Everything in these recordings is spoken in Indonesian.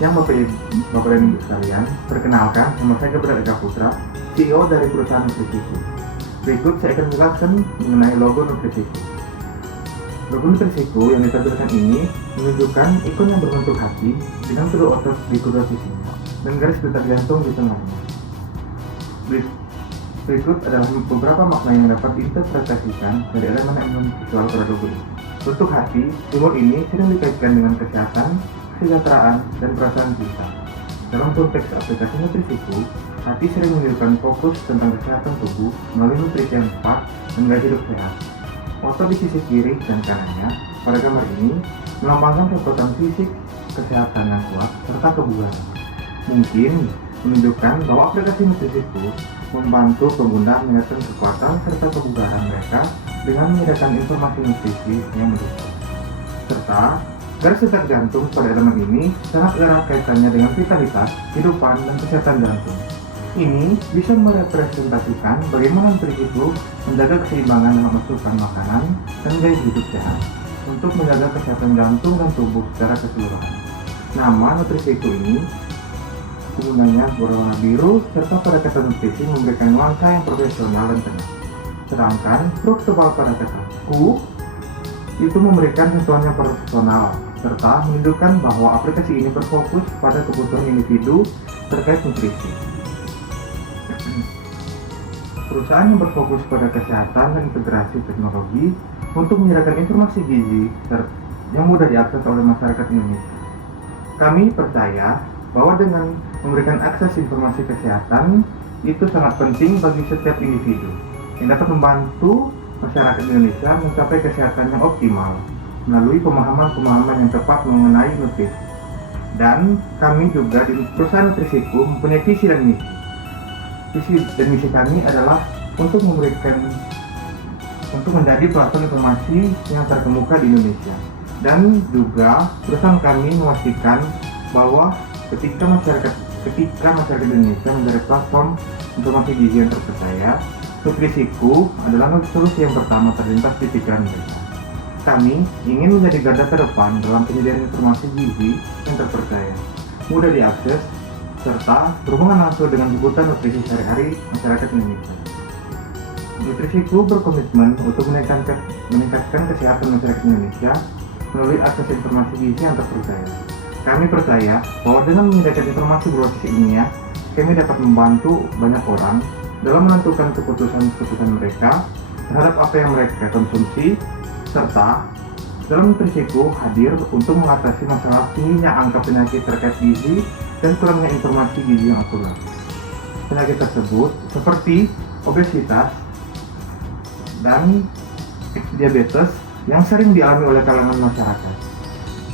Yang Bapak dan Ibu sekalian, perkenalkan, nama saya Gabriel Eka Putra, CEO dari perusahaan Nutrisiku. Berikut saya akan menjelaskan mengenai logo Nutrisiku. Logo Nutrisiku yang ditampilkan ini menunjukkan ikon yang berbentuk hati dengan kedua otot di kedua sisinya dan garis detak jantung di tengahnya. Berikut adalah beberapa makna yang dapat diinterpretasikan dari elemen visual pada logo ini. Bentuk hati, simbol ini sering dikaitkan dengan kesehatan, kesejahteraan, dan perasaan kita. Dalam konteks aplikasi Nutrisiku, hati sering menunjukkan fokus tentang kesehatan tubuh melalui nutrisi yang tepat dan gaya hidup sehat. Otot di sisi kiri dan kanannya pada gambar ini melambangkan kekuatan fisik, kesehatan yang kuat, serta kebugaran. Mungkin menunjukkan bahwa aplikasi Nutrisiku membantu pengguna meningkatkan kekuatan serta kebugaran mereka dengan menyediakan informasi nutrisi yang mendukung. Serta garis detak jantung pada elemen ini sangat erat kaitannya dengan vitalitas, kehidupan, dan kesehatan jantung. Ini bisa merepresentasikan bagaimana Nutrisiku menjaga keseimbangan dalam asupan makanan dan gaya hidup sehat untuk menjaga kesehatan jantung dan tubuh secara keseluruhan. Nama Nutrisiku ini penggunanya berwarna biru serta pada kata nutrisi memberikan nuansa yang profesional dan tenang. Sedangkan huruf tebal pada kata ku itu memberikan sentuhan yang personal serta menunjukkan bahwa aplikasi ini berfokus pada kebutuhan individu terkait nutrisi. Perusahaan yang berfokus pada kesehatan dan integrasi teknologi untuk menyediakan informasi gizi yang mudah diakses oleh masyarakat Indonesia. Kami percaya bahwa dengan memberikan akses informasi kesehatan itu sangat penting bagi setiap individu yang dapat membantu masyarakat Indonesia mencapai kesehatan yang optimal melalui pemahaman-pemahaman yang tepat mengenai nutrisi. Dan kami juga di perusahaan Nutrisiku mempunyai visi dan misi. Visi dan misi kami adalah untuk menjadi platform informasi yang terkemuka di Indonesia. Dan juga perusahaan kami memastikan bahwa ketika masyarakat Indonesia menjadi platform informasi gizi yang terpercaya, Nutrisiku adalah solusi yang pertama terlintas di pikiran mereka. Kami ingin menjadi garda terdepan dalam penyediaan informasi gizi yang terpercaya, mudah diakses, serta berhubungan langsung dengan kebutuhan nutrisi sehari-hari masyarakat Indonesia. Nutrisiku berkomitmen untuk meningkatkan kesehatan masyarakat Indonesia melalui akses informasi gizi yang terpercaya. Kami percaya bahwa dengan menyediakan informasi berbasis ilmiah, kami dapat membantu banyak orang dalam menentukan keputusan mereka terhadap apa yang mereka konsumsi, serta dalam Nutrisiku hadir untuk mengatasi masalah tingginya angka penyakit terkait gizi dan kurangnya informasi gizi yang akurat. Penyakit tersebut seperti obesitas dan diabetes yang sering dialami oleh kalangan masyarakat.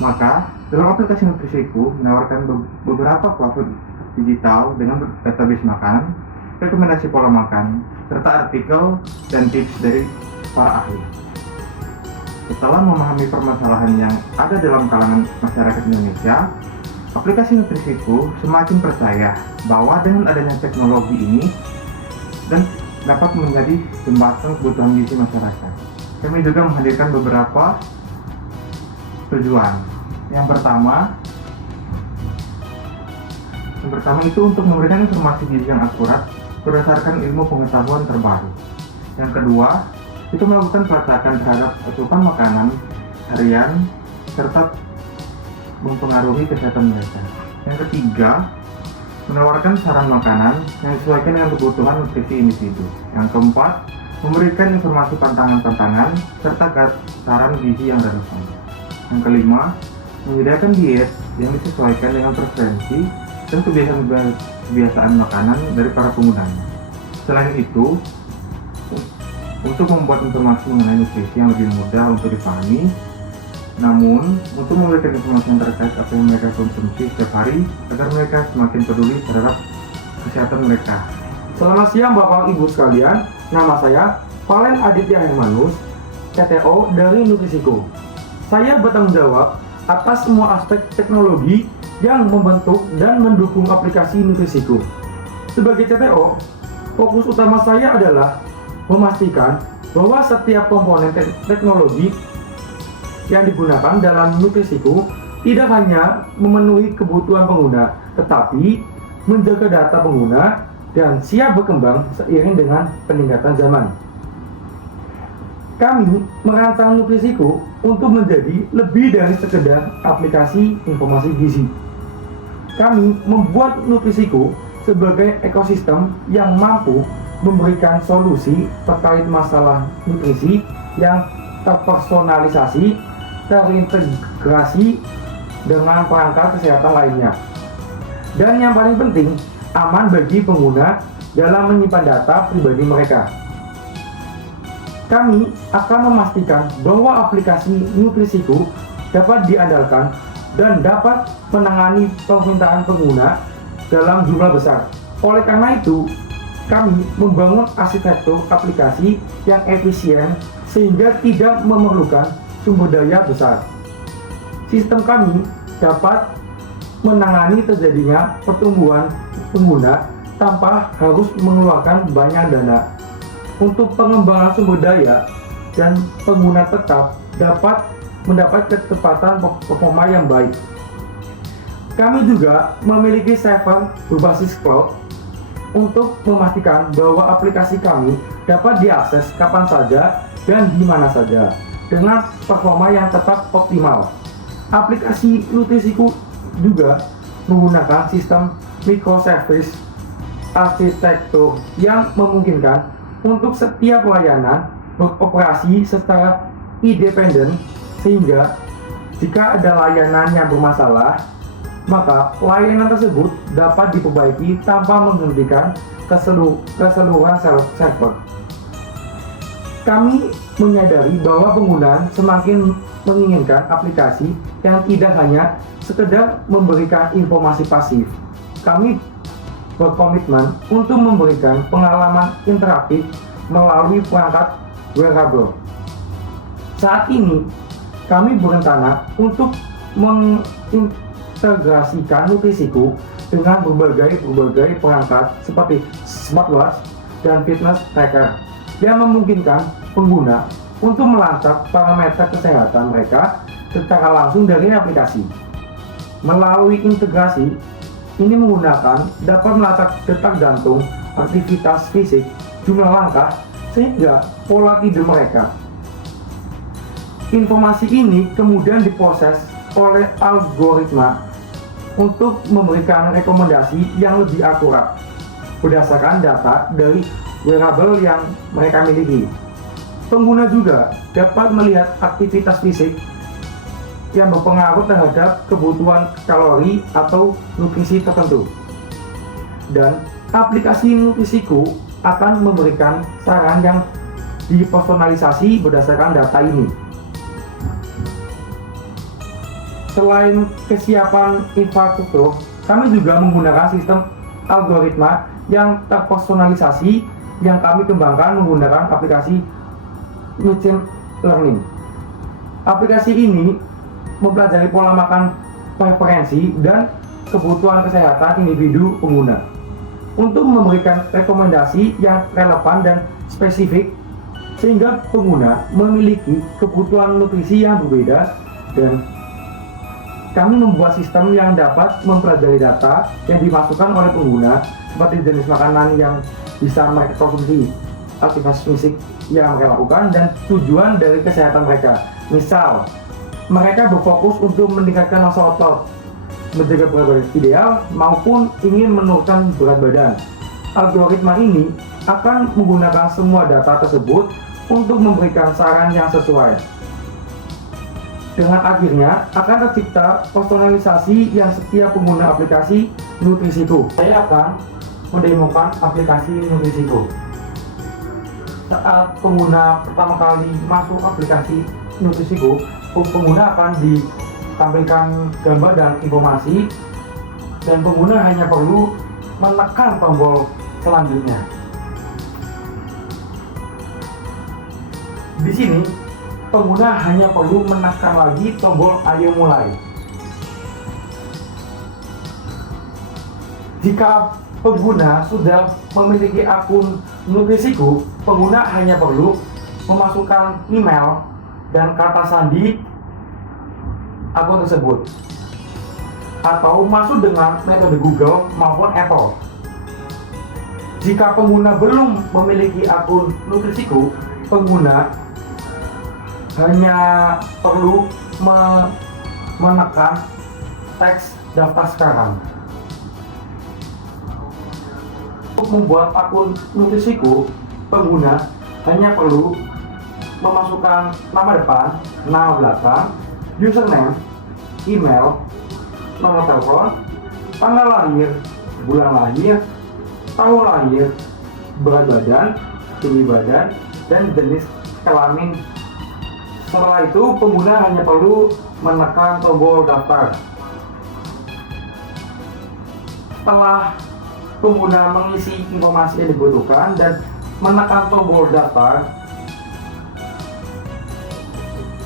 Maka, dalam aplikasi Nutrisiku menawarkan beberapa platform digital dengan database makanan, rekomendasi pola makan, serta artikel dan tips dari para ahli. Setelah memahami permasalahan yang ada dalam kalangan masyarakat Indonesia, aplikasi Nutrisiku semakin percaya bahwa dengan adanya teknologi ini dan dapat menjadi jembatan kebutuhan gizi masyarakat. Kami juga menghadirkan beberapa tujuan. Yang pertama itu untuk memberikan informasi gizi yang akurat berdasarkan ilmu pengetahuan terbaru. Yang kedua, itu melakukan pelacakan terhadap asupan makanan harian serta mempengaruhi kesehatan mereka. Yang ketiga, menawarkan saran makanan yang disesuaikan dengan kebutuhan nutrisi individu. Yang keempat, memberikan informasi pantangan-pantangan serta saran gizi yang relevan. Yang kelima, menyediakan diet yang disesuaikan dengan preferensi dan kebiasaan makanan dari para penggunanya. Selain itu, untuk membuat informasi mengenai nutrisi yang lebih mudah untuk dipahami, namun untuk memberikan informasi yang terkait apa yang mereka konsumsi setiap hari agar mereka semakin peduli terhadap kesehatan mereka. Selamat siang Bapak Ibu sekalian, nama saya Valen Aditya Hermanus, CTO dari Nutrisiku. Saya bertanggung jawab atas semua aspek teknologi yang membentuk dan mendukung aplikasi Nutrisiku. Sebagai CTO, fokus utama saya adalah memastikan bahwa setiap komponen teknologi yang digunakan dalam Nutrisiku tidak hanya memenuhi kebutuhan pengguna, tetapi menjaga data pengguna dan siap berkembang seiring dengan peningkatan zaman. Kami merancang Nutrisiku untuk menjadi lebih dari sekedar aplikasi informasi gizi. Kami membuat Nutrisiku sebagai ekosistem yang mampu memberikan solusi terkait masalah nutrisi yang terpersonalisasi, terintegrasi dengan perangkat kesehatan lainnya. Dan yang paling penting, aman bagi pengguna dalam menyimpan data pribadi mereka. Kami akan memastikan bahwa aplikasi Nutrisiku dapat diandalkan dan dapat menangani permintaan pengguna dalam jumlah besar. Oleh karena itu, kami membangun arsitektur aplikasi yang efisien sehingga tidak memerlukan sumber daya besar. Sistem kami dapat menangani terjadinya pertumbuhan pengguna tanpa harus mengeluarkan banyak dana. Untuk pengembangan sumber daya dan pengguna tetap dapat mendapat kecepatan performa yang baik. Kami juga memiliki server berbasis cloud untuk memastikan bahwa aplikasi kami dapat diakses kapan saja dan di mana saja dengan performa yang tetap optimal. Aplikasi Nutrisiku juga menggunakan sistem microservice arsitektur yang memungkinkan untuk setiap layanan beroperasi secara independen, sehingga jika ada layanan yang bermasalah, maka layanan tersebut dapat diperbaiki tanpa menghentikan keseluruhan server. Kami menyadari bahwa penggunaan semakin menginginkan aplikasi yang tidak hanya sekedar memberikan informasi pasif. Kami berkomitmen untuk memberikan pengalaman interaktif melalui perangkat wearable. Saat ini, kami berencana untuk mengintegrasikan Nutrisiku dengan berbagai perangkat seperti smartwatch dan fitness tracker yang memungkinkan pengguna untuk melacak parameter kesehatan mereka secara langsung dari aplikasi. Melalui integrasi ini menggunakan dapat melacak detak jantung, aktivitas fisik, jumlah langkah, sehingga pola tidur mereka. Informasi ini kemudian diproses oleh algoritma untuk memberikan rekomendasi yang lebih akurat berdasarkan data dari wearable yang mereka miliki. Pengguna juga dapat melihat aktivitas fisik yang berpengaruh terhadap kebutuhan kalori atau nutrisi tertentu. Dan aplikasi Nutrisiku akan memberikan saran yang dipersonalisasi berdasarkan data ini. Selain kesiapan infrastruktur, kami juga menggunakan sistem algoritma yang terpersonalisasi yang kami kembangkan menggunakan aplikasi machine learning. Aplikasi ini mempelajari pola makan, preferensi, dan kebutuhan kesehatan individu pengguna untuk memberikan rekomendasi yang relevan dan spesifik sehingga pengguna memiliki kebutuhan nutrisi yang berbeda. Dan kami membuat sistem yang dapat mempelajari data yang dimasukkan oleh pengguna seperti jenis makanan yang bisa mereka konsumsi, aktivitas fisik yang mereka lakukan, dan tujuan dari kesehatan mereka. Misal, mereka berfokus untuk meningkatkan massa otot, menjaga berat badan ideal, maupun ingin menurunkan berat badan. Algoritma ini akan menggunakan semua data tersebut untuk memberikan saran yang sesuai. Dengan akhirnya akan tercipta personalisasi yang setiap pengguna aplikasi Nutrisiku. Saya akan mendemokan aplikasi Nutrisiku. Saat pengguna pertama kali masuk aplikasi Nutrisiku, pengguna akan ditampilkan gambar dan informasi, dan pengguna hanya perlu menekan tombol selanjutnya. Di sini, pengguna hanya perlu menekan lagi tombol "Ayo mulai". Jika pengguna sudah memiliki akun Nutrisiku, pengguna hanya perlu memasukkan email dan kata sandi akun tersebut atau masuk dengan metode Google maupun Apple. Jika pengguna belum memiliki akun Nutrisiku, pengguna hanya perlu menekan teks daftar sekarang. Untuk membuat akun Nutrisiku, pengguna hanya perlu memasukkan nama depan, nama belakang, username, email, nomor telepon, tanggal lahir, bulan lahir, tahun lahir, berat badan, tinggi badan, dan jenis kelamin. Setelah itu, pengguna hanya perlu menekan tombol daftar. Setelah pengguna mengisi informasi yang dibutuhkan dan menekan tombol daftar,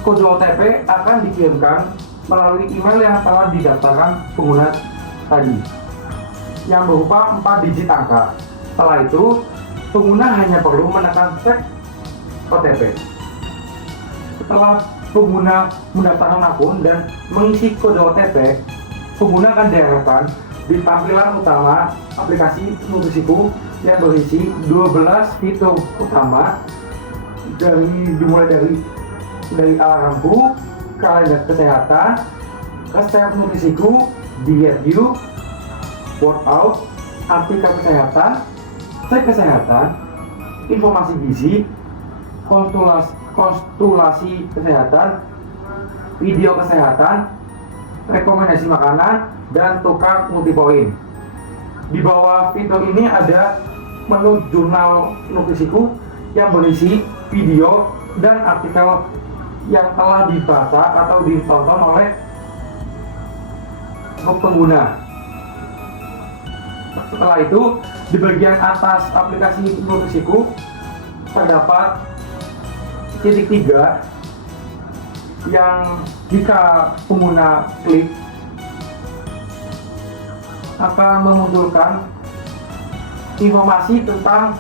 kode OTP akan dikirimkan melalui email yang telah didaftarkan pengguna tadi, yang berupa 4 digit angka. Setelah itu, pengguna hanya perlu menekan cek OTP. Setelah pengguna mendaftarkan akun dan mengisi kode OTP, pengguna akan diarahkan di tampilan utama aplikasi Nutrisiku yang berisi 12 fitur utama, dimulai dari alarm book, kalender kesehatan, resep Nutrisiku, diet you, workout, artikel kesehatan, cek kesehatan, informasi gizi, konsultasi kesehatan, video kesehatan, rekomendasi makanan, dan tukar multipoin. Di bawah fitur ini ada menu jurnal Nutrisiku yang berisi video dan artikel yang telah dibaca atau ditonton oleh pengguna. Setelah itu, di bagian atas aplikasi Nutrisiku terdapat titik 3 yang jika pengguna klik akan memunculkan informasi tentang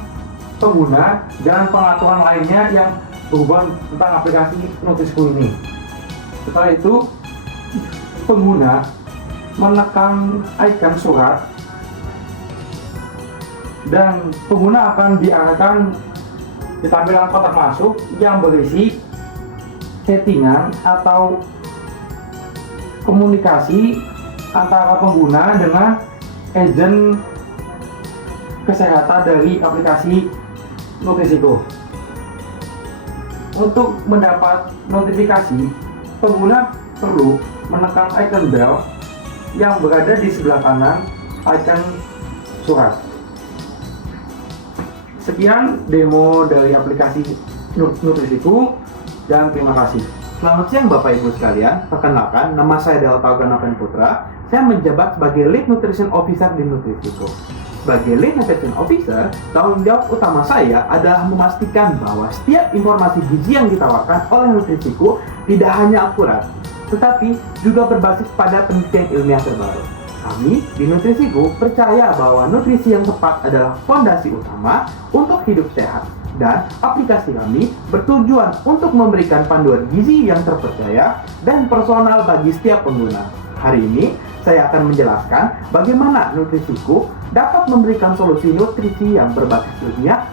pengguna dan pengaturan lainnya yang berhubungan tentang aplikasi Nutrisiku ini. Setelah itu, pengguna menekan icon surat dan pengguna akan diarahkan di tampilan kotak masuk yang berisi settingan atau komunikasi antara pengguna dengan agen kesehatan dari aplikasi Nutrisiku. Untuk mendapat notifikasi, pengguna perlu menekan icon bell yang berada di sebelah kanan icon surat. Sekian demo dari aplikasi Nutrisiku dan terima kasih. Selamat siang Bapak Ibu sekalian, perkenalkan nama saya Delta Ganapen Putra. Saya menjabat sebagai Lead Nutrition Officer di Nutrisiku. Sebagai Lead Nutrition Officer, tanggung jawab utama saya adalah memastikan bahwa setiap informasi gizi yang ditawarkan oleh Nutrisiku tidak hanya akurat, tetapi juga berbasis pada penelitian ilmiah terbaru. Kami di Nutrisiku percaya bahwa nutrisi yang tepat adalah fondasi utama untuk hidup sehat. Dan aplikasi kami bertujuan untuk memberikan panduan gizi yang terpercaya dan personal bagi setiap pengguna. Hari ini, saya akan menjelaskan bagaimana Nutrisiku dapat memberikan solusi nutrisi yang berbasis ilmiah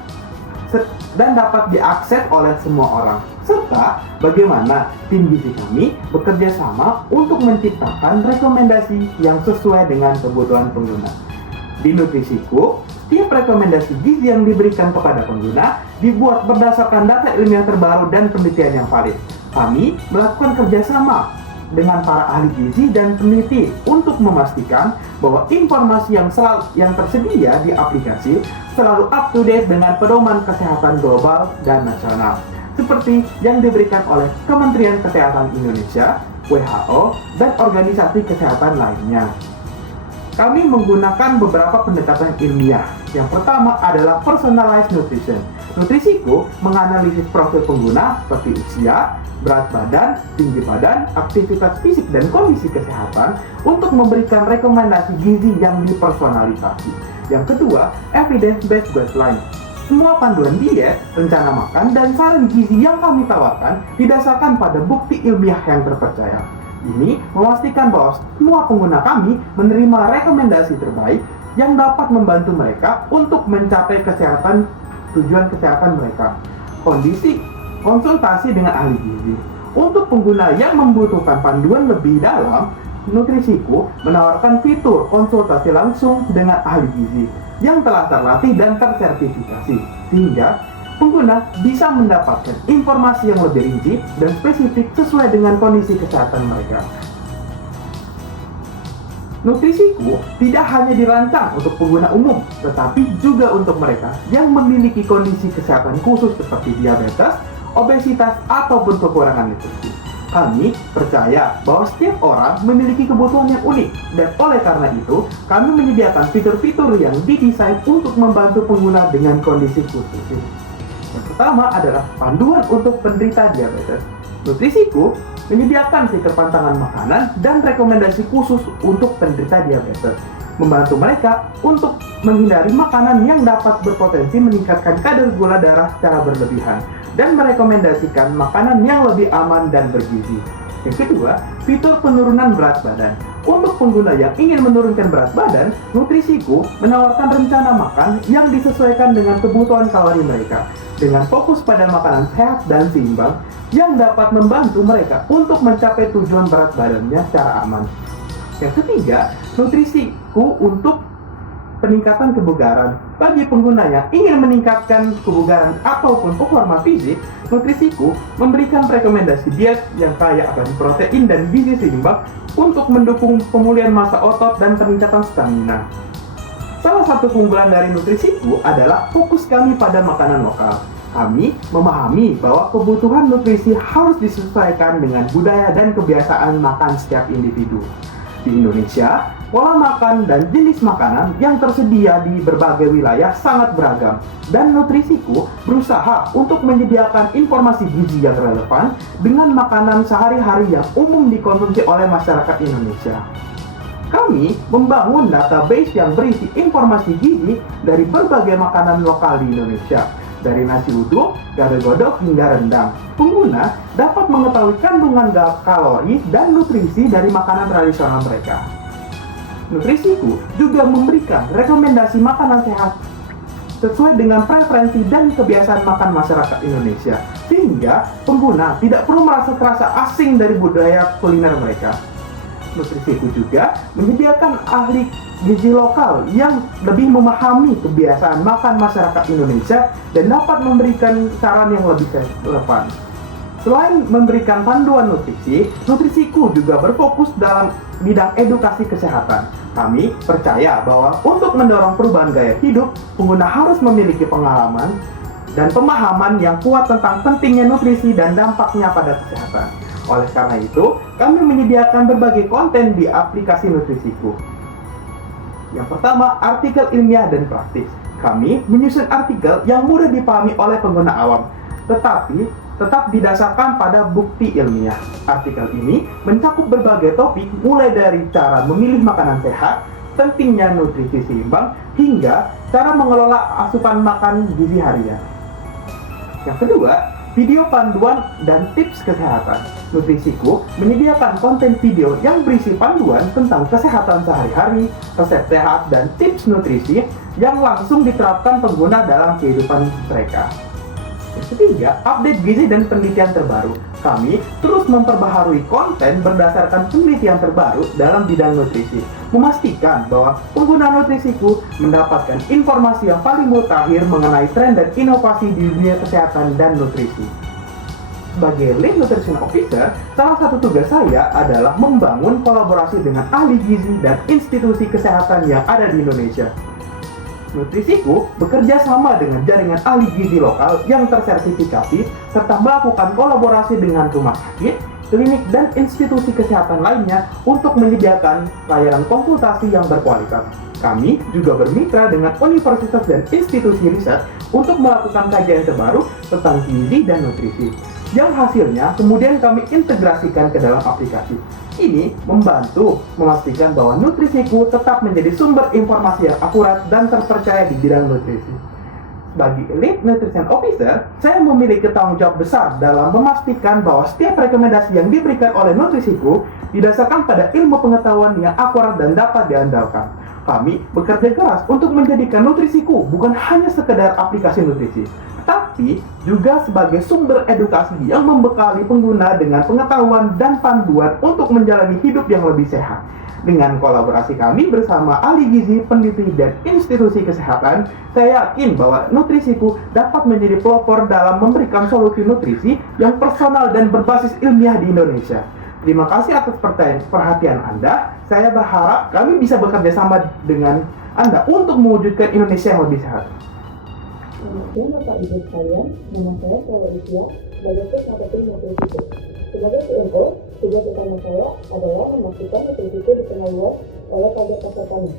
dan dapat diakses oleh semua orang, serta bagaimana tim gizi kami bekerja sama untuk menciptakan rekomendasi yang sesuai dengan kebutuhan pengguna. Di Nutrisiku, setiap rekomendasi gizi yang diberikan kepada pengguna dibuat berdasarkan data ilmiah terbaru dan penelitian yang valid. Kami melakukan kerjasama dengan para ahli gizi dan peneliti untuk memastikan bahwa informasi yang tersedia di aplikasi selalu up to date dengan pedoman kesehatan global dan nasional, seperti yang diberikan oleh Kementerian Kesehatan Indonesia, WHO, dan organisasi kesehatan lainnya. Kami menggunakan beberapa pendekatan ilmiah. Yang pertama adalah personalized nutrition. Nutrisiku menganalisis profil pengguna seperti usia, berat badan, tinggi badan, aktivitas fisik, dan kondisi kesehatan untuk memberikan rekomendasi gizi yang dipersonalisasi. Yang kedua, evidence-based guideline. Semua panduan diet, rencana makan, dan saran gizi yang kami tawarkan didasarkan pada bukti ilmiah yang terpercaya. Ini memastikan bahwa semua pengguna kami menerima rekomendasi terbaik yang dapat membantu mereka untuk mencapai tujuan kesehatan mereka. Konsultasi dengan ahli gizi. Untuk pengguna yang membutuhkan panduan lebih dalam, Nutrisiku menawarkan fitur konsultasi langsung dengan ahli gizi yang telah terlatih dan tersertifikasi, sehingga pengguna bisa mendapatkan informasi yang lebih rinci dan spesifik sesuai dengan kondisi kesehatan mereka. Nutrisiku tidak hanya dirancang untuk pengguna umum, tetapi juga untuk mereka yang memiliki kondisi kesehatan khusus seperti diabetes, obesitas, ataupun kekurangan nutrisi. Kami percaya bahwa setiap orang memiliki kebutuhan yang unik, dan oleh karena itu, kami menyediakan fitur-fitur yang didesain untuk membantu pengguna dengan kondisi khusus. Yang pertama adalah panduan untuk penderita diabetes. Nutrisiku menyediakan fitur pantangan makanan dan rekomendasi khusus untuk penderita diabetes, membantu mereka untuk menghindari makanan yang dapat berpotensi meningkatkan kadar gula darah secara berlebihan, dan merekomendasikan makanan yang lebih aman dan bergizi. Yang kedua, fitur penurunan berat badan. Untuk pengguna yang ingin menurunkan berat badan, Nutrisiku menawarkan rencana makan yang disesuaikan dengan kebutuhan kalori mereka, dengan fokus pada makanan sehat dan seimbang yang dapat membantu mereka untuk mencapai tujuan berat badannya secara aman. Yang ketiga, Nutrisiku untuk peningkatan kebugaran. Bagi pengguna yang ingin meningkatkan kebugaran ataupun performa fisik, Nutrisiku memberikan rekomendasi diet yang kaya akan protein dan gizi seimbang untuk mendukung pemulihan massa otot dan peningkatan stamina. Salah satu keunggulan dari Nutrisiku adalah fokus kami pada makanan lokal. Kami memahami bahwa kebutuhan nutrisi harus disesuaikan dengan budaya dan kebiasaan makan setiap individu. Di Indonesia, pola makan dan jenis makanan yang tersedia di berbagai wilayah sangat beragam, dan Nutrisiku berusaha untuk menyediakan informasi gizi yang relevan dengan makanan sehari-hari yang umum dikonsumsi oleh masyarakat Indonesia. Kami membangun database yang berisi informasi gizi dari berbagai makanan lokal di Indonesia, dari nasi uduk, gado-gado hingga rendang. Pengguna dapat mengetahui kandungan kalori dan nutrisi dari makanan tradisional mereka. Nutrisiku juga memberikan rekomendasi makanan sehat sesuai dengan preferensi dan kebiasaan makan masyarakat Indonesia, sehingga pengguna tidak perlu merasa terasa asing dari budaya kuliner mereka. Nutrisiku juga menyediakan ahli gizi lokal yang lebih memahami kebiasaan makan masyarakat Indonesia dan dapat memberikan saran yang lebih relevan. Selain memberikan panduan nutrisi, Nutrisiku juga berfokus dalam bidang edukasi kesehatan. Kami percaya bahwa untuk mendorong perubahan gaya hidup, pengguna harus memiliki pengalaman dan pemahaman yang kuat tentang pentingnya nutrisi dan dampaknya pada kesehatan. Oleh karena itu, kami menyediakan berbagai konten di aplikasi Nutrisiku. Yang pertama, artikel ilmiah dan praktis. Kami menyusun artikel yang mudah dipahami oleh pengguna awam, tetapi tetap didasarkan pada bukti ilmiah. Artikel ini mencakup berbagai topik, mulai dari cara memilih makanan sehat, pentingnya nutrisi seimbang, hingga cara mengelola asupan makan gizi harian. Yang kedua, video panduan dan tips kesehatan. Nutrisiku menyediakan konten video yang berisi panduan tentang kesehatan sehari-hari, resep sehat, dan tips nutrisi yang langsung diterapkan pengguna dalam kehidupan mereka. Yang ketiga, update gizi dan penelitian terbaru. Kami terus memperbaharui konten berdasarkan penelitian terbaru dalam bidang nutrisi, memastikan bahwa pengguna Nutrisiku mendapatkan informasi yang paling mutakhir mengenai tren dan inovasi di dunia kesehatan dan nutrisi. Sebagai Lead Nutrition Officer, salah satu tugas saya adalah membangun kolaborasi dengan ahli gizi dan institusi kesehatan yang ada di Indonesia. Nutrisiku bekerja sama dengan jaringan ahli gizi lokal yang tersertifikasi serta melakukan kolaborasi dengan rumah sakit, klinik, dan institusi kesehatan lainnya untuk menyediakan layanan konsultasi yang berkualitas. Kami juga bermitra dengan universitas dan institusi riset untuk melakukan kajian terbaru tentang gizi dan nutrisi, yang hasilnya kemudian kami integrasikan ke dalam aplikasi. Ini membantu memastikan bahwa Nutrisiku tetap menjadi sumber informasi yang akurat dan terpercaya di bidang nutrisi. sebagai Lead Nutrition Officer, saya memiliki tanggung jawab besar dalam memastikan bahwa setiap rekomendasi yang diberikan oleh Nutrisiku didasarkan pada ilmu pengetahuan yang akurat dan dapat diandalkan. Kami bekerja keras untuk menjadikan Nutrisiku bukan hanya sekedar aplikasi nutrisi, tapi juga sebagai sumber edukasi yang membekali pengguna dengan pengetahuan dan panduan untuk menjalani hidup yang lebih sehat. Dengan kolaborasi kami bersama ahli gizi, peneliti, dan institusi kesehatan, saya yakin bahwa Nutrisiku dapat menjadi pelopor dalam memberikan solusi nutrisi yang personal dan berbasis ilmiah di Indonesia. Terima kasih atas perhatian Anda. Saya berharap kami bisa bekerja sama dengan Anda untuk mewujudkan Indonesia yang lebih sehat. Selamat siang Bapak Ibu sekalian, nama saya Sarah Isya, sebagai Chief Marketing Nutrisiku. Sebagai CMO, tugas utama saya adalah memastikan Nutrisiku dikenal luas oleh target pasar kami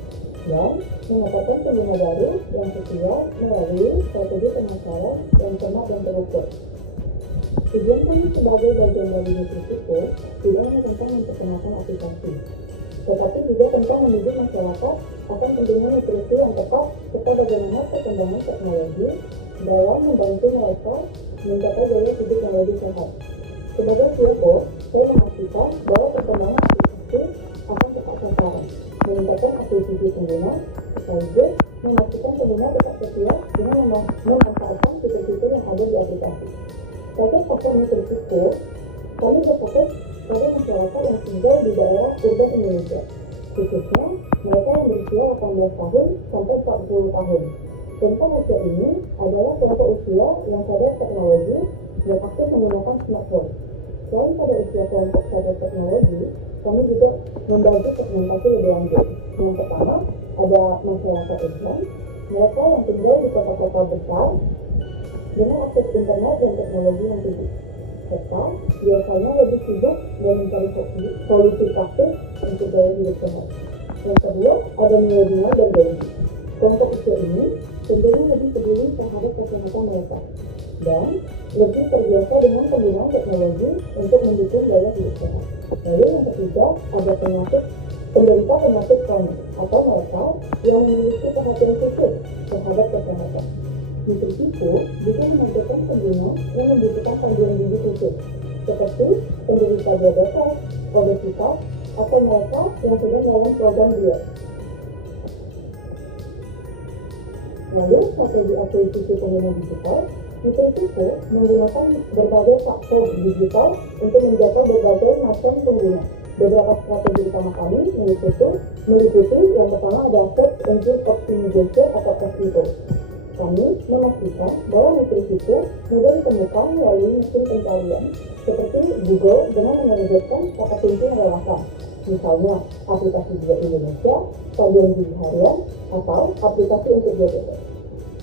dan mendapatkan pengguna baru yang sesuai melalui strategi pemasaran yang cermat dan terukur. Tujuan kami sebagai bagian dari Nutrisiku tidak hanya tentang memperkenalkan aplikasi, tetapi juga tentang mendidik masyarakat akan pentingnya nutrisi yang tepat serta bagaimana perkembangan teknologi dalam membantu mereka mencapai gaya hidup yang lebih sehat. Sebagai CFO, saya memastikan bahwa perkembangan aplikasi akan tepat sasaran, meningkatkan akuisisi pengguna, sekaligus memastikan pengguna tetap setia dengan memanfaatkan fitur-fitur yang ada di aplikasi. Sebagai pasar Nutrisiku, kami berfokus pada masyarakat yang tinggal di daerah urban Indonesia, khususnya mereka yang berusia 18 tahun sampai 40 tahun. Tentang usia ini adalah kelompok usia yang sadar teknologi dan aktif menggunakan smartphone. Selain pada usia kelompok sadar teknologi, kami juga membagi segmentasi lebih lanjut. Yang pertama, ada masyarakat urban, mereka yang tinggal di kota-kota besar dengan akses internet dan teknologi yang tinggi, serta biasanya lebih sibuk dan mencari solusi praktis untuk gaya hidup sehat. Yang kedua, ada milenial dan Gen Z. Kelompok usia ini tentunya lebih peduli terhadap kesehatan mereka dan lebih terbiasa dengan penggunaan teknologi untuk mendukung gaya hidup sehat. Lalu yang ketiga, ada penderita penyakit kronis atau mereka yang memiliki perhatian khusus terhadap kesehatan. Nutrisiku juga mengajarkan pengguna yang membutuhkan panduan gizi khusus, seperti penderita diabetes, obesitas, atau mereka yang sedang melakukan program diet. Lalu, strategi akuisisi pengguna digital, Nutrisiku menggunakan berbagai platform digital untuk menjangkau berbagai macam pengguna. Beberapa strategi utama kami meliputi yang pertama ada Search Engine Optimization atau SEO. Kami memastikan bahwa Nutrisiku mudah ditemukan melalui mesin pencarian seperti Google dengan mengajarkan kata kunci yang relevan, misalnya aplikasi diet Indonesia, panduan gizi harian, atau aplikasi untuk diabetes.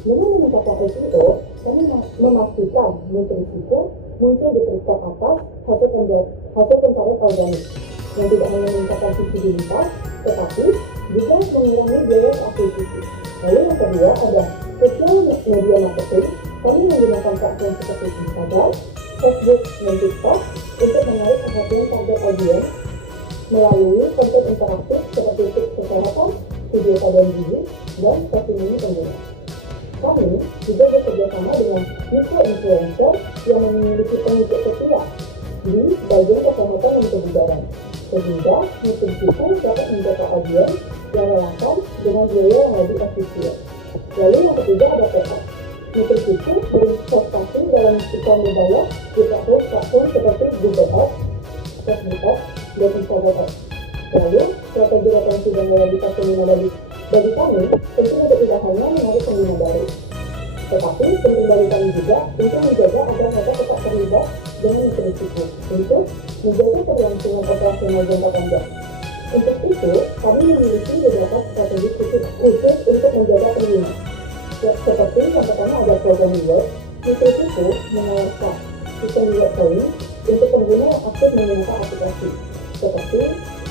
Dengan meningkatkan SEO, kami memastikan Nutrisiku muncul di peringkat atas hasil pencarian organik yang tidak hanya meningkatkan visibilitas, tetapi juga mengurangi biaya akuisisi. Lalu yang kedua ada social media marketing. Kami menggunakan platform seperti Instagram, Facebook, dan TikTok untuk menarik perhatian target audiens melalui konten interaktif seperti tips kesehatan, video kajian gizi, dan testimoni pengguna. Kami juga bekerjasama dengan micro-influencer yang memiliki pengikut setia di bagian kesehatan dan kebugaran, sehingga Nutrisiku dapat menjaga audiens yang relevan dengan biaya yang lebih efisien. Lalu yang ketiga ada PR. Nutrisiku berinvestasi dalam iklan mobile di platform seperti Google Ads, Facebook Ads, dan Instagram Ads. Lalu strategi retensi dan loyalitas pengguna bagi kami tentunya tidak hanya menarik pengguna baru, tetapi penting dari kami juga untuk menjaga agar mereka tetap terlibat dengan Nutrisiku untuk menjaga keberlangsungan operasional jangka panjang. Untuk itu, kami memiliki beberapa strategi khusus untuk menjaga pengguna. Seperti yang pertama ada program reward. Nutrisiku menawarkan sistem reward point untuk pengguna yang aktif menggunakan aplikasi, seperti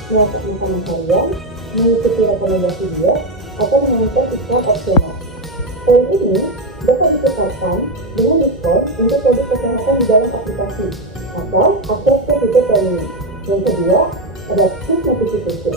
melakukan makanan harian, mengikuti rekomendasi diet, atau menonton iklan opsional. Poin ini dapat ditukarkan dengan diskon untuk produk kesehatan di dalam aplikasi atau akses ke fitur premium. Yang kedua, ada push notification.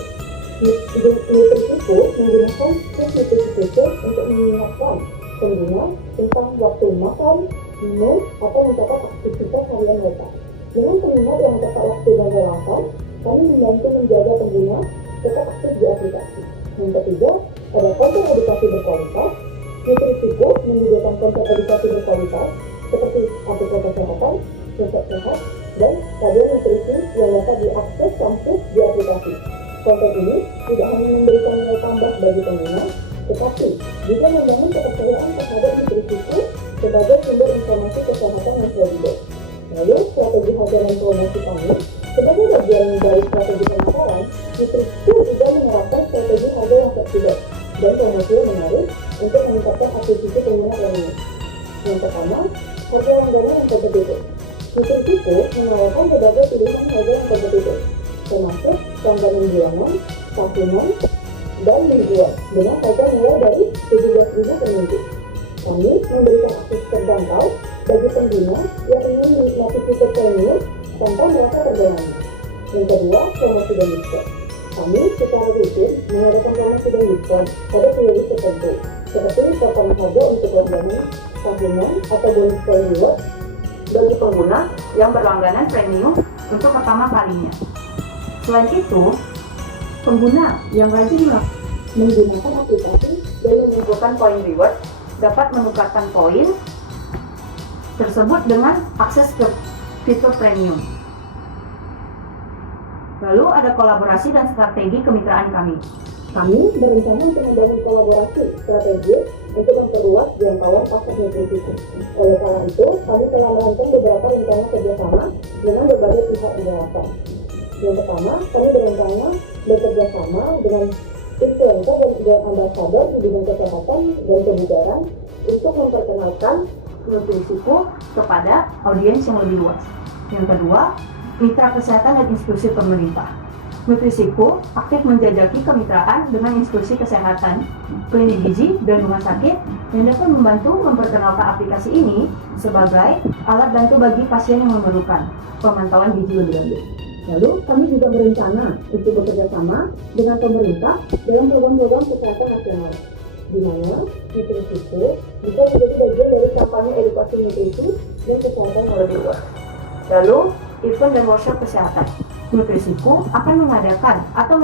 Nutrisiku menggunakan push notification untuk mengingatkan pengguna tentang waktu makan, minum, atau mencatat aktivitas harian mereka. Dengan pengingat yang tepat waktu dan relevan, kami membantu menjaga pengguna tetap aktif di aplikasi. Yang ketiga, ada konten edukasi berkualitas. Nutrisiko menyediakan konten edukasi berkualitas seperti artikel kesehatan, resep sehat, dan tabel nutrisi yang dapat diakses langsung di aplikasi. Konten ini tidak hanya memberikan nilai tambah bagi pengguna, tetapi juga membangun kepercayaan terhadap Nutrisiko sebagai sumber informasi kesehatan yang kredibel. Lalu, strategi harga dan promosi kami sebagai bagian dari strategi pemasaran, Nutrisiko juga menerapkan strategi harga yang fleksibel dan promosi yang menarik untuk meningkatkan akuisisi pengguna premium. Yang pertama, harga langganan yang kompetitif. Nutrisiko menawarkan berbagai pilihan harga yang kompetitif, termasuk langganan bulanan, tahunan, dan mingguan dengan harga mulai dari 17.000 per minggu. Kami memberikan akses terjangkau bagi pengguna yang ingin menikmati fitur premium tanpa merasa terbebani. Yang kedua, promosi dan diskon. Kami secara rutin mengadakan promosi dan diskon pada periode tertentu, seperti potongan harga untuk langganan tahunan atau bonus poin reward bagi pengguna yang berlangganan premium untuk pertama kalinya. Selain itu, pengguna yang rajin menggunakan aplikasi dan mengumpulkan poin reward dapat menukarkan poin tersebut dengan akses ke fitur premium. Lalu ada kolaborasi dan strategi kemitraan kami. Kami berencana untuk membangun kolaborasi strategis untuk memperluas jangkauan pasar Nutrisiko. Oleh karena itu, kami telah merancang beberapa rencana kerjasama dengan berbagai pihak relevan. Yang pertama, kami berencana bekerjasama dengan influencer dan ambasador di bidang kesehatan dan kebugaran untuk memperkenalkan Nutrisiko kepada audiens yang lebih luas. Yang kedua, mitra kesehatan dan institusi pemerintah. Nutrisiko aktif menjajaki kemitraan dengan institusi kesehatan, klinik gizi, dan rumah sakit yang dapat membantu memperkenalkan aplikasi ini sebagai alat bantu bagi pasien yang memerlukan pemantauan gizi lebih lanjut. Lalu, kami juga berencana untuk bekerja sama dengan pemerintah dalam program-program kesehatan nasional, di mana Nutrisiko bisa menjadi bagian dari kampanye edukasi nutrisi dan kesehatan yang lebih luas. Lalu, event dan workshop kesehatan. Nutrisiko akan mengadakan atau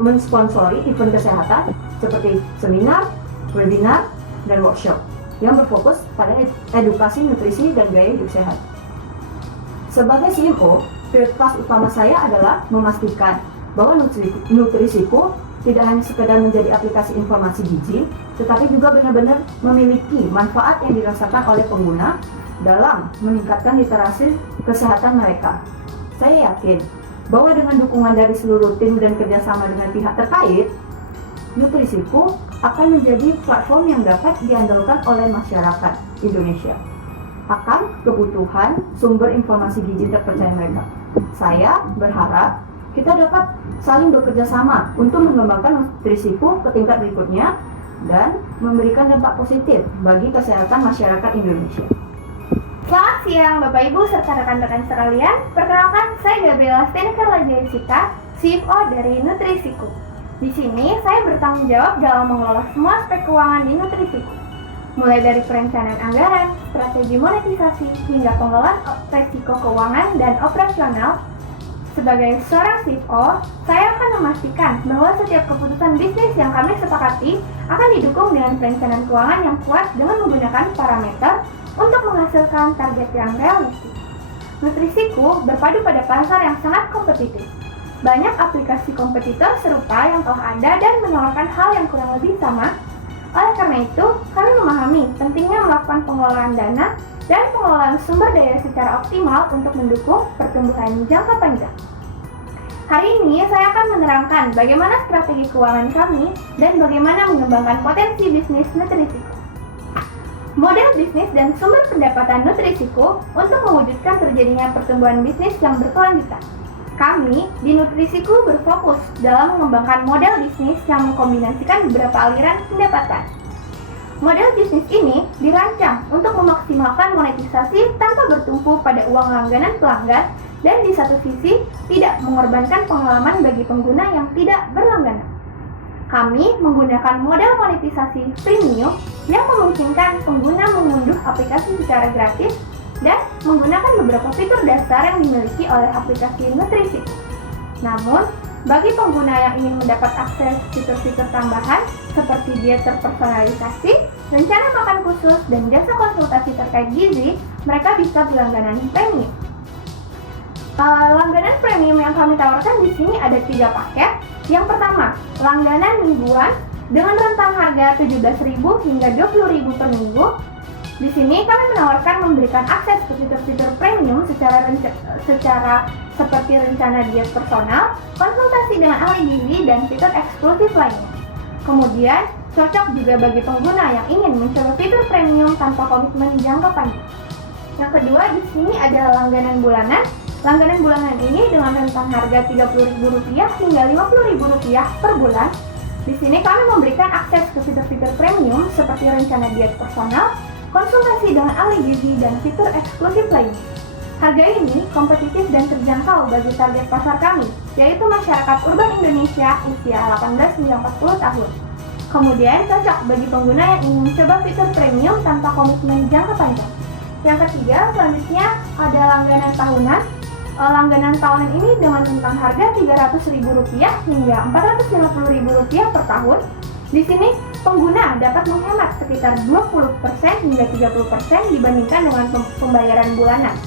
mensponsori event kesehatan seperti seminar, webinar, dan workshop yang berfokus pada edukasi nutrisi dan gaya hidup sehat. Sebagai CEO, prioritas utama saya adalah memastikan bahwa Nutrisiko tidak hanya sekedar menjadi aplikasi informasi gizi, tetapi juga benar-benar memiliki manfaat yang dirasakan oleh pengguna dalam meningkatkan literasi kesehatan mereka. Saya yakin bahwa dengan dukungan dari seluruh tim dan kerjasama dengan pihak terkait, Nutrisiko akan menjadi platform yang dapat diandalkan oleh masyarakat Indonesia akan kebutuhan sumber informasi gizi terpercaya mereka. Saya berharap kita dapat saling bekerja sama untuk mengembangkan Nutrisiko ke tingkat berikutnya dan memberikan dampak positif bagi kesehatan masyarakat Indonesia. Selamat siang Bapak Ibu serta rekan-rekan sekalian. Perkenalkan, saya Gabriela Stenikala Jessica, CFO dari Nutrisiko. Di sini saya bertanggung jawab dalam mengelola semua aspek keuangan di Nutrisiko, mulai dari perencanaan anggaran, strategi monetisasi, hingga pengelolaan resiko keuangan dan operasional. Sebagai seorang CFO, saya akan memastikan bahwa setiap keputusan bisnis yang kami sepakati akan didukung dengan perencanaan keuangan yang kuat dengan menggunakan parameter untuk menghasilkan target yang realistis. Nutrisiko berpadu pada pasar yang sangat kompetitif. Banyak aplikasi kompetitor serupa yang telah ada dan menawarkan hal yang kurang lebih sama. Oleh karena itu, kami memahami pentingnya melakukan pengelolaan dana dan pengelolaan sumber daya secara optimal untuk mendukung pertumbuhan jangka panjang. Hari ini saya akan menerangkan bagaimana strategi keuangan kami dan bagaimana mengembangkan potensi bisnis Nutrisiko. Model bisnis dan sumber pendapatan Nutrisiko untuk mewujudkan terjadinya pertumbuhan bisnis yang berkelanjutan. Kami di Nutrisiko berfokus dalam mengembangkan model bisnis yang mengkombinasikan beberapa aliran pendapatan. Model bisnis ini dirancang untuk memaksimalkan monetisasi tanpa bertumpu pada uang langganan pelanggan dan di satu sisi tidak mengorbankan pengalaman bagi pengguna yang tidak berlangganan. Kami menggunakan model monetisasi premium yang memungkinkan pengguna mengunduh aplikasi secara gratis dan menggunakan beberapa fitur dasar yang dimiliki oleh aplikasi Nutrisiku. Namun, bagi pengguna yang ingin mendapat akses fitur-fitur tambahan seperti diet terpersonalisasi, rencana makan khusus, dan jasa konsultasi terkait gizi, mereka bisa berlangganan premium. Langganan premium yang kami tawarkan di sini ada 3 paket. Yang pertama, langganan mingguan dengan rentang harga 17.000 hingga 20.000 per minggu. Di sini kami menawarkan memberikan akses ke fitur-fitur premium secara seperti rencana diet personal, konsultasi dengan ahli gizi, dan fitur eksklusif lainnya. Kemudian, cocok juga bagi pengguna yang ingin mencoba fitur premium tanpa komitmen jangka panjang. Yang kedua, di sini ada langganan bulanan. Langganan bulanan ini dengan rentang harga Rp30.000 hingga Rp50.000 per bulan. Di sini kami memberikan akses ke fitur-fitur premium seperti rencana diet personal, konsultasi dengan ahli gizi, dan fitur eksklusif lainnya. Harga ini kompetitif dan terjangkau bagi target pasar kami, yaitu masyarakat urban Indonesia usia 18 hingga 40 tahun. Kemudian cocok bagi pengguna yang ingin mencoba fitur premium tanpa komitmen jangka panjang. Yang ketiga, selanjutnya ada langganan tahunan. Langganan tahunan ini dengan rentang harga Rp300.000 hingga Rp450.000 per tahun. Di sini, pengguna dapat menghemat sekitar 20% hingga 30% dibandingkan dengan pembayaran bulanan.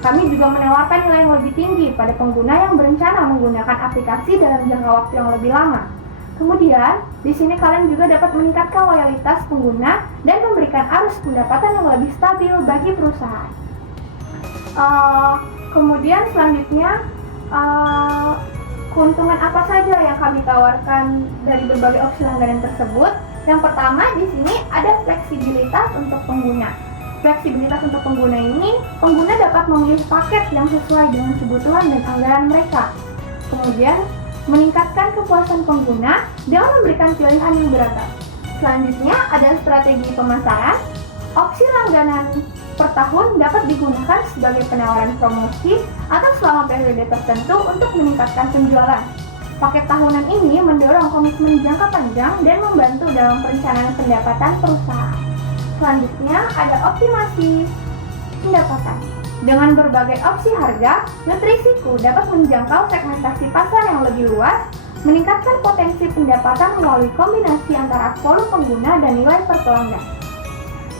Kami juga menawarkan nilai yang lebih tinggi pada pengguna yang berencana menggunakan aplikasi dalam jangka waktu yang lebih lama. Kemudian, di sini kalian juga dapat meningkatkan loyalitas pengguna dan memberikan arus pendapatan yang lebih stabil bagi perusahaan. Kemudian selanjutnya, keuntungan apa saja yang kami tawarkan dari berbagai opsi langganan tersebut? Yang pertama, di sini ada fleksibilitas untuk pengguna. Fleksibilitas untuk pengguna ini, pengguna dapat memilih paket yang sesuai dengan kebutuhan dan anggaran mereka. Kemudian, meningkatkan kepuasan pengguna dengan memberikan pilihan yang beragam. Selanjutnya, ada strategi pemasaran. Opsi langganan per tahun dapat digunakan sebagai penawaran promosi atau selama periode tertentu untuk meningkatkan penjualan. Paket tahunan ini mendorong komitmen jangka panjang dan membantu dalam perencanaan pendapatan perusahaan. Selanjutnya, ada optimasi pendapatan. Dengan berbagai opsi harga, Nutrisiku dapat menjangkau segmentasi pasar yang lebih luas, meningkatkan potensi pendapatan melalui kombinasi antara volume pengguna dan nilai per pelanggan.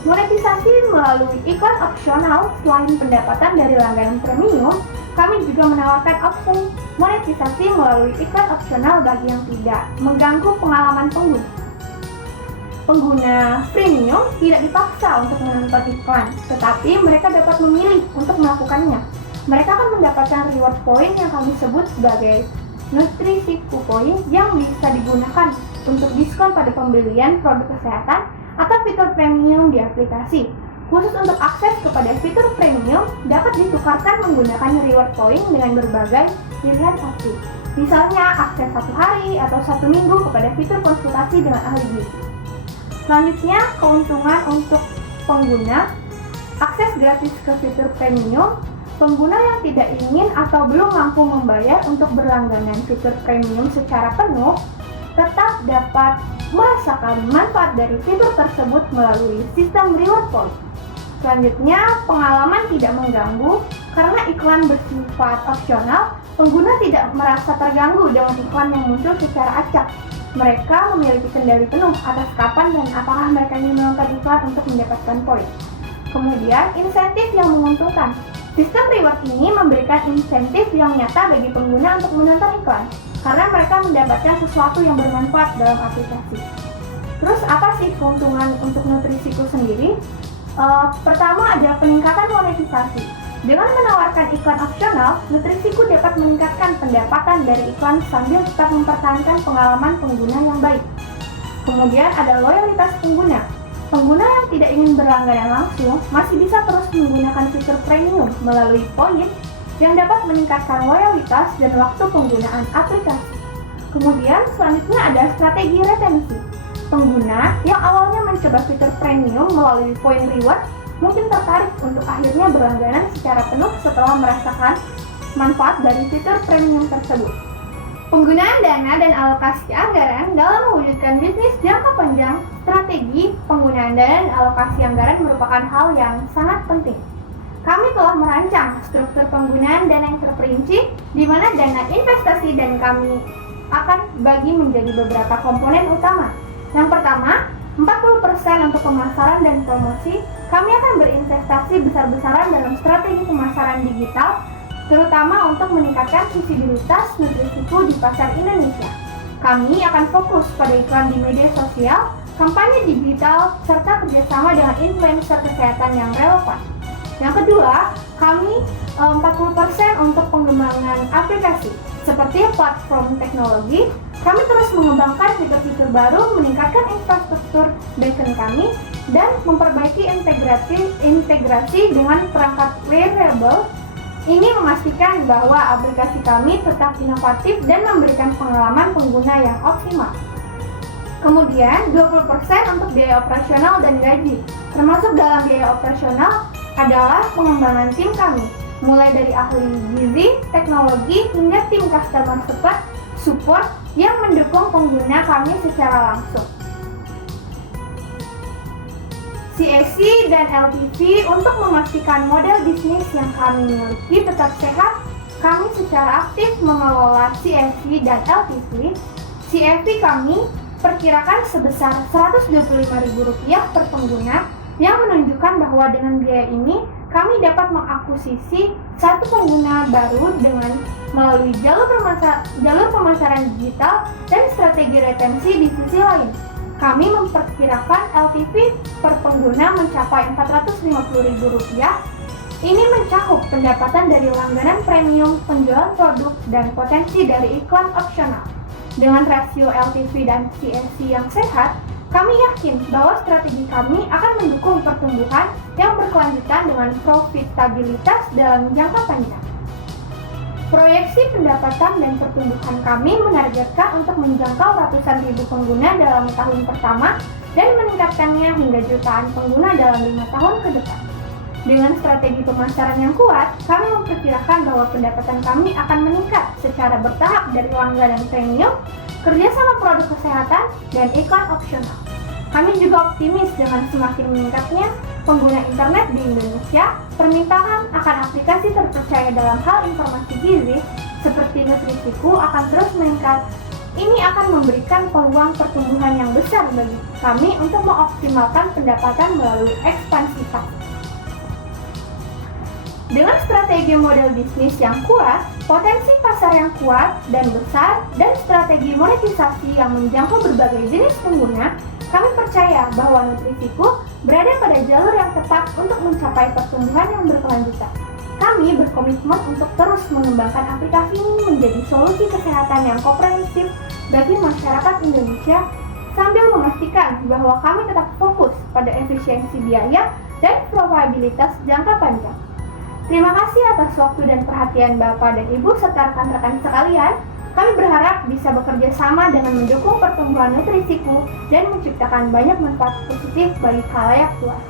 Monetisasi melalui iklan opsional. Selain pendapatan dari langganan premium, kami juga menawarkan opsi monetisasi melalui iklan opsional bagi yang tidak mengganggu pengalaman pengguna. Pengguna premium tidak dipaksa untuk menonton iklan, tetapi mereka dapat memilih untuk melakukannya. Mereka akan mendapatkan reward point yang kami sebut sebagai Nutrisiku Point yang bisa digunakan untuk diskon pada pembelian produk kesehatan atau fitur premium di aplikasi. Khusus untuk akses kepada fitur premium dapat ditukarkan menggunakan reward point dengan berbagai pilihan opsi. Misalnya akses 1 hari atau 1 minggu kepada fitur konsultasi dengan ahli gizi. Selanjutnya, keuntungan untuk pengguna. Akses gratis ke fitur premium. Pengguna yang tidak ingin atau belum mampu membayar untuk berlangganan fitur premium secara penuh tetap dapat merasakan manfaat dari fitur tersebut melalui sistem reward point. Selanjutnya, pengalaman tidak mengganggu. Karena iklan bersifat opsional, pengguna tidak merasa terganggu dengan iklan yang muncul secara acak. Mereka memiliki kendali penuh atas kapan dan apakah mereka ingin menonton iklan untuk mendapatkan poin. Kemudian, insentif yang menguntungkan. Sistem reward ini memberikan insentif yang nyata bagi pengguna untuk menonton iklan, karena mereka mendapatkan sesuatu yang bermanfaat dalam aplikasi. Terus apa sih keuntungan untuk Nutrisiku sendiri? Pertama, ada peningkatan monetisasi. Dengan menawarkan iklan opsional, Nutrisiku dapat meningkatkan pendapatan dari iklan sambil tetap mempertahankan pengalaman pengguna yang baik. Kemudian ada loyalitas pengguna. Pengguna yang tidak ingin berlangganan langsung masih bisa terus menggunakan fitur premium melalui poin yang dapat meningkatkan loyalitas dan waktu penggunaan aplikasi. Kemudian selanjutnya ada strategi retensi. Pengguna yang awalnya mencoba fitur premium melalui poin reward mungkin tertarik untuk akhirnya berlangganan secara penuh setelah merasakan manfaat dari fitur premium tersebut. Penggunaan dana dan alokasi anggaran dalam mewujudkan bisnis jangka panjang, strategi penggunaan dana dan alokasi anggaran merupakan hal yang sangat penting. Kami telah merancang struktur penggunaan dana yang terperinci, di mana dana investasi dan kami akan bagi menjadi beberapa komponen utama. Yang pertama, 40% untuk pemasaran dan promosi. Kami akan berinvestasi besar-besaran dalam strategi pemasaran digital, terutama untuk meningkatkan visibilitas Nutrisiku di pasar Indonesia. Kami akan fokus pada iklan di media sosial, kampanye digital, serta kerjasama dengan influencer kesehatan yang relevan. Yang kedua, kami 40% untuk pengembangan aplikasi. Seperti platform teknologi, kami terus mengembangkan fitur-fitur baru, meningkatkan infrastruktur backend kami, dan memperbaiki integrasi dengan perangkat wearable. Ini memastikan bahwa aplikasi kami tetap inovatif dan memberikan pengalaman pengguna yang optimal. Kemudian, 20% untuk biaya operasional dan gaji. Termasuk dalam biaya operasional adalah pengembangan tim kami, mulai dari ahli gizi, teknologi, hingga tim customer support yang mendukung pengguna kami secara langsung. CSC dan LTV untuk memastikan model bisnis yang kami miliki tetap sehat, kami secara aktif mengelola CSV dan LTV. CSV kami perkirakan sebesar Rp125.000 per pengguna, yang menunjukkan bahwa dengan biaya ini kami dapat mengakuisisi satu pengguna baru dengan melalui jalur pemasaran digital dan strategi retensi di sisi lain. Kami memperkirakan LTV per pengguna mencapai Rp450.000. Ini mencakup pendapatan dari langganan premium, penjualan produk, dan potensi dari iklan opsional. Dengan rasio LTV dan CSC yang sehat, kami yakin bahwa strategi kami akan mendukung pertumbuhan yang berkelanjutan dengan profitabilitas dalam jangka panjang. Proyeksi pendapatan dan pertumbuhan kami menargetkan untuk menjangkau ratusan ribu pengguna dalam tahun pertama dan meningkatkannya hingga jutaan pengguna dalam 5 tahun ke depan. Dengan strategi pemasaran yang kuat, kami memperkirakan bahwa pendapatan kami akan meningkat secara bertahap dari langganan premium, kerjasama produk kesehatan, dan iklan opsional. Kami juga optimis dengan semakin meningkatnya pengguna internet di Indonesia, permintaan akan aplikasi terpercaya dalam hal informasi gizi seperti Nutrisiku akan terus meningkat. Ini akan memberikan peluang pertumbuhan yang besar bagi kami untuk mengoptimalkan pendapatan melalui ekspansi pasar. Dengan strategi model bisnis yang kuat, potensi pasar yang kuat dan besar, dan strategi monetisasi yang menjangkau berbagai jenis pengguna, kami percaya bahwa Nutrisiku berada pada jalur yang tepat untuk mencapai pertumbuhan yang berkelanjutan. Kami berkomitmen untuk terus mengembangkan aplikasi ini menjadi solusi kesehatan yang komprehensif bagi masyarakat Indonesia, sambil memastikan bahwa kami tetap fokus pada efisiensi biaya dan probabilitas jangka panjang. Terima kasih atas waktu dan perhatian Bapak dan Ibu serta rekan-rekan sekalian. Kami berharap bisa bekerja sama dengan mendukung pertumbuhan Nutrisiku dan menciptakan banyak manfaat positif bagi khalayak luas.